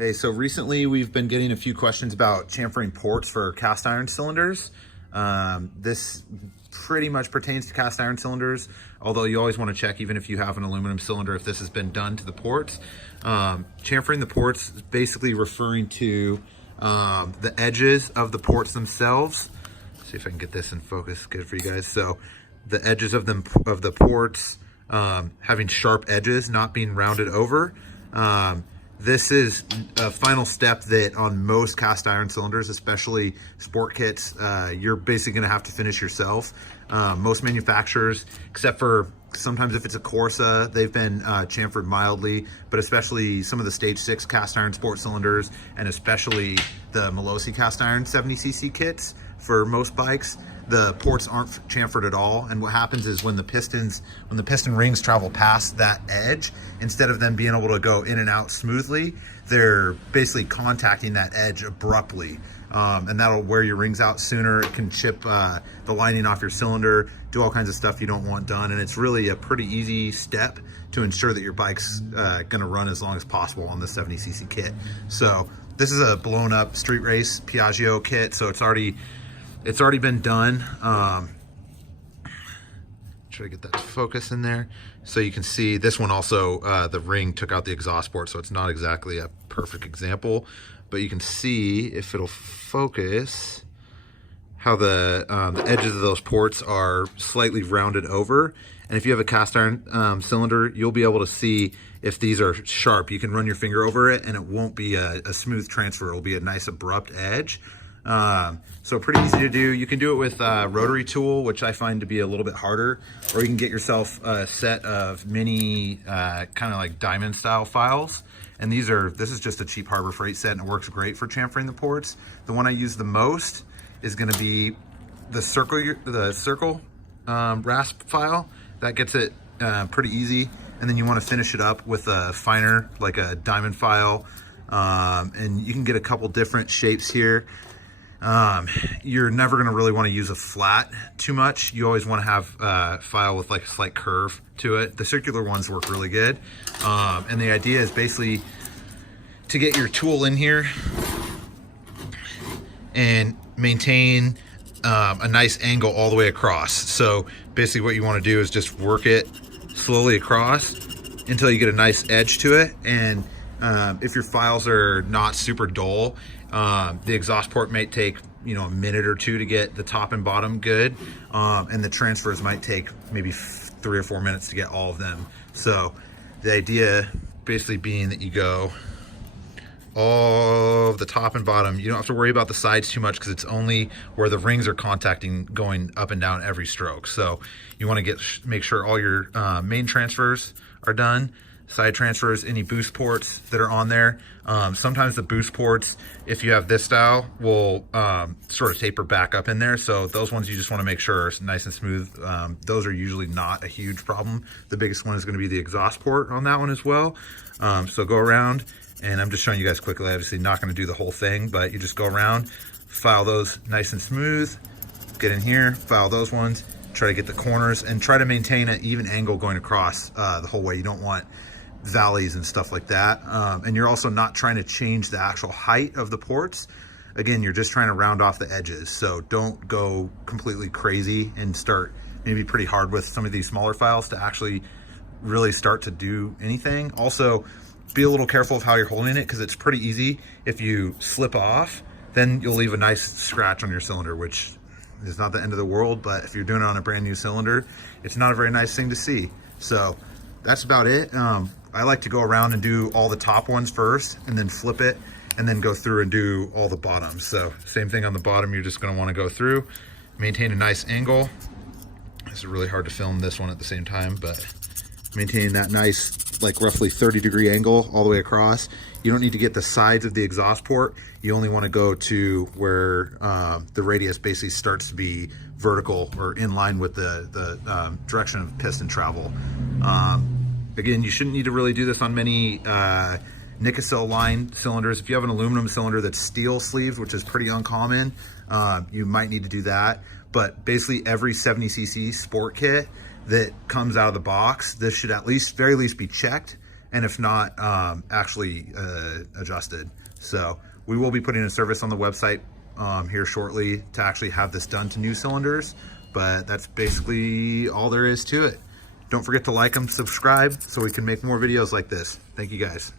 Hey, so recently we've been getting a few questions about chamfering ports for cast iron cylinders. This pretty much pertains to cast iron cylinders, although you always want to check, even if you have an aluminum cylinder, if this has been done to the ports. Chamfering the ports is basically referring to the edges of the ports themselves. Let's see if I can get this in focus good for you guys. So the edges of the ports having sharp edges, not being rounded over. This is a final step that on most cast iron cylinders, especially sport kits, you're basically gonna have to finish yourself. Most manufacturers, except for sometimes if it's a Corsa, they've been chamfered mildly, but especially some of the stage 6 cast iron sport cylinders, and especially the Malossi cast iron 70cc kits for most bikes, the ports aren't chamfered at all. And what happens is when the piston rings travel past that edge, instead of them being able to go in and out smoothly, they're basically contacting that edge abruptly. And that'll wear your rings out sooner. It can chip the lining off your cylinder, do all kinds of stuff you don't want done. And it's really a pretty easy step to ensure that your bike's gonna run as long as possible on the 70cc kit. So this is a blown up street race Piaggio kit, so it's already been done. Try to get that to focus in there. So you can see this one also, the ring took out the exhaust port, so it's not exactly a perfect example, but you can see, if it'll focus, how the edges of those ports are slightly rounded over. And if you have a cast iron cylinder, you'll be able to see if these are sharp. You can run your finger over it and it won't be a smooth transfer. It'll be a nice abrupt edge. So pretty easy to do. You can do it with a rotary tool, which I find to be a little bit harder, or you can get yourself a set of mini kind of like diamond style files. And this is just a cheap Harbor Freight set, and it works great for chamfering the ports. The one I use the most is going to be the circle rasp file. That gets it pretty easy. And then you want to finish it up with a finer, like a diamond file. And you can get a couple different shapes here. You're never going to really want to use a flat too much. You always want to have a file with like a slight curve to it. The circular ones work really good. And the idea is basically to get your tool in here and maintain a nice angle all the way across. So basically what you want to do is just work it slowly across until you get a nice edge to it. And if your files are not super dull, the exhaust port may take a minute or two to get the top and bottom good, and the transfers might take maybe 3 or 4 minutes to get all of them. So the idea basically being that you go all of the top and bottom. You don't have to worry about the sides too much because it's only where the rings are contacting going up and down every stroke. So you want to make sure all your main transfers are done. Side transfers, any boost ports that are on there. Sometimes the boost ports, if you have this style, will sort of taper back up in there. So those ones you just want to make sure are nice and smooth. Those are usually not a huge problem. The biggest one is going to be the exhaust port on that one as well. So go around, and I'm just showing you guys quickly, obviously not going to do the whole thing, but you just go around, file those nice and smooth, get in here, file those ones, try to get the corners, and try to maintain an even angle going across the whole way. You don't want valleys and stuff like that. And you're also not trying to change the actual height of the ports. Again, you're just trying to round off the edges. So don't go completely crazy and start maybe pretty hard with some of these smaller files to actually really start to do anything. Also, be a little careful of how you're holding it, because it's pretty easy. If you slip off, then you'll leave a nice scratch on your cylinder, which is not the end of the world, but if you're doing it on a brand new cylinder, it's not a very nice thing to see. So that's about it. I like to go around and do all the top ones first, and then flip it, and then go through and do all the bottoms. So same thing on the bottom, you're just gonna wanna go through, maintain a nice angle. It's really hard to film this one at the same time, but maintaining that nice, like roughly 30-degree angle all the way across. You don't need to get the sides of the exhaust port. You only wanna go to where the radius basically starts to be vertical or in line with the direction of piston travel. Again, you shouldn't need to really do this on many Nicocel line cylinders. If you have an aluminum cylinder that's steel sleeved, which is pretty uncommon, you might need to do that. But basically every 70cc sport kit that comes out of the box, this should very least be checked and if not, actually adjusted. So we will be putting a service on the website here shortly to actually have this done to new cylinders, but that's basically all there is to it. Don't forget to like and subscribe so we can make more videos like this. Thank you guys.